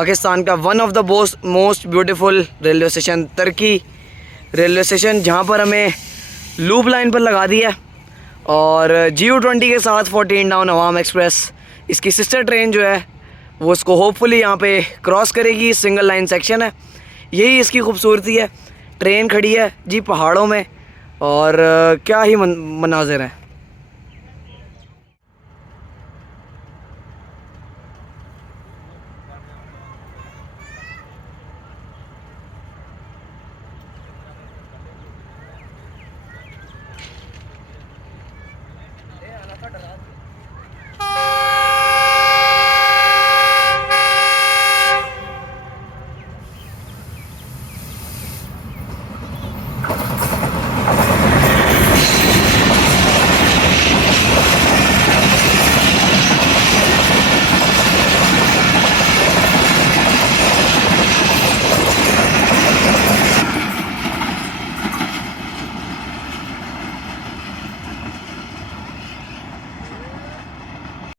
पाकिस्तान का one of the most beautiful railway station तरकी railway station, जहाँ पर हमें लूप लाइन पर लगा दिया है। और GU20 के साथ 14 डाउन अवाम एक्सप्रेस, इसकी सिस्टर ट्रेन जो है वो इसको होपफुली यहाँ पे क्रॉस करेगी। सिंगल लाइन सेक्शन है, यही इसकी खूबसूरती है। ट्रेन खड़ी है जी पहाड़ों में, और क्या ही मनाजिर है।